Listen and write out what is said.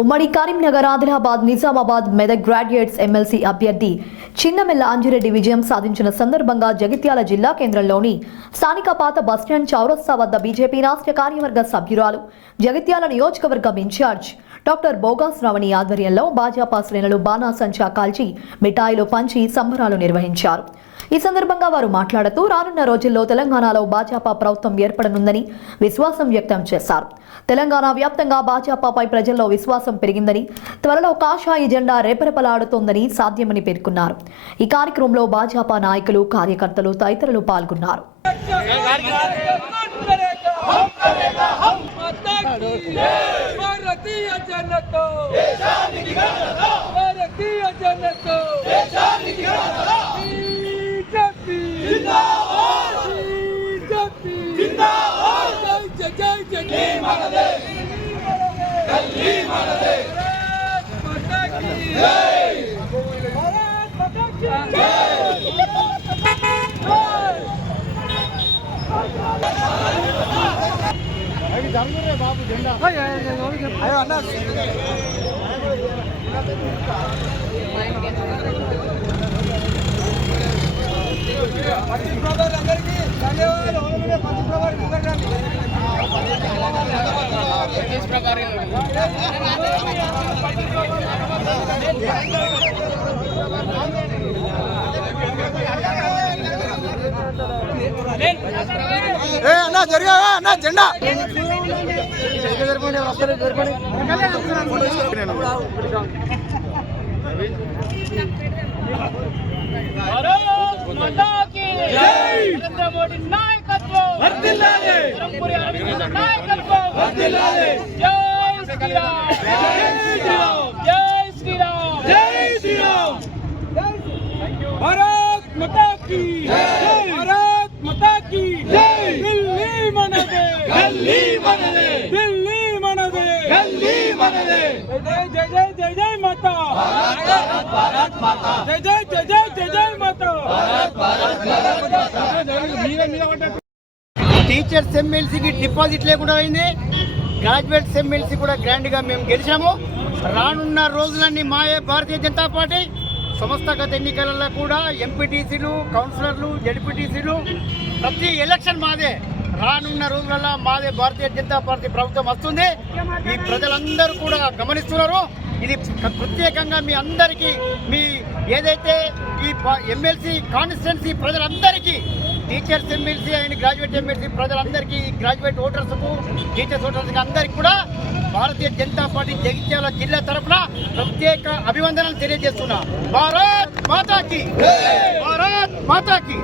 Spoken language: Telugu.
ఉమ్మడి కరీంనగర్, ఆదిలాబాద్, నిజామాబాద్, మెదక్ గ్రాడ్యుయేట్స్ ఎమ్మెల్సీ అభ్యర్థి చిన్నమెల్ల అంజిరెడ్డి విజయం సాధించిన సందర్భంగా జగిత్యాల జిల్లా కేంద్రంలోని స్థానిక పాత బస్టాండ్ చౌరస్తా వద్ద బీజేపీ రాష్ట్ర కార్యవర్గ సభ్యురాలు, జగిత్యాల నియోజకవర్గం ఇన్ఛార్జ్ డాక్టర్ బోగాస్ రావణి ఆధ్వర్యంలో భాజపా శ్రేణులు బాణాసంచా కాల్చి మిఠాయిలు పంచి సంబరాలు నిర్వహించారు. ఈ సందర్భంగా వారు మాట్లాడుతూ రానున్న రోజుల్లో తెలంగాణలో భాజపా ప్రభుత్వం ఏర్పడనుందని విశ్వాసం వ్యక్తం చేశారు. తెలంగాణ వ్యాప్తంగా భాజపాపై ప్రజల్లో విశ్వాసం పెరిగిందని, త్వరలో కాషాయ జెండా రేపరెపలాడుతోందని సాధ్యమని పేర్కొన్నారు. ఈ కార్యక్రమంలో భాజపా నాయకులు, కార్యకర్తలు తదితరులు పాల్గొన్నారు. బాబు జెండా అయ్యో అన్న అందరికీ ధన్యవాదాలు. అన్న జరిగా అన్న జెండా నరేంద్ర మోడీ నాయకత్వం వర్ధిల్లాలి, రంపురి అరవింద్ నాయకత్వం వర్ధిల్లాలి. జై శ్రీరామ్, జై శ్రీరామ్, జై శ్రీరామ్, జై శ్రీరామ్. భారత్ మాతా కీ జై, భారత్ మాతా కీ జై. ఢిల్లీ మనదే, గల్లీ మనదే, ఢిల్లీ మనదే, గల్లీ మనదే. జై జై జై జై జై మాతా, భారత్ మాతా, జై జై జై జై జై జై మాతా, భారత్ భారత్. టీచర్స్ ఎమ్మెల్సీకి డిపాజిట్ లేకుండా అయింది. గ్రాడ్యుయేట్స్ ఎమ్మెల్సీ కూడా గ్రాండ్గా మేము గెలిచాము. రానున్న రోజులన్నీ మాయే భారతీయ జనతా పార్టీ సంస్థాగత ఎన్నికలలో కూడా ఎంపీటీసీలు, కౌన్సిలర్లు, జడ్పీటీసీలు ప్రతి ఎలక్షన్ మాదే. రానున్న రోజులలో మాదే భారతీయ జనతా పార్టీ ప్రభుత్వం వస్తుంది. ఈ ప్రజలందరూ కూడా గమనిస్తున్నారు. ఇది ప్రత్యేకంగా మీ అందరికీ, మీ ఏదైతే ఈ ఎమ్మెల్సీ కాన్స్టిట్యున్సీ ప్రజలందరికీ, teachers MLC and graduate MLC ప్రజలందరికీ, గ్రాడ్యుయేట్ ఓటర్స్కు, టీచర్స్ ఓటర్స్కి అందరికీ కూడా భారతీయ జనతా పార్టీ జగిత్యాల జిల్లా తరఫున ప్రత్యేక అభివందనలు తెలియజేస్తున్నా. భారత్ మాతాకి, భారత్ మాతాకి.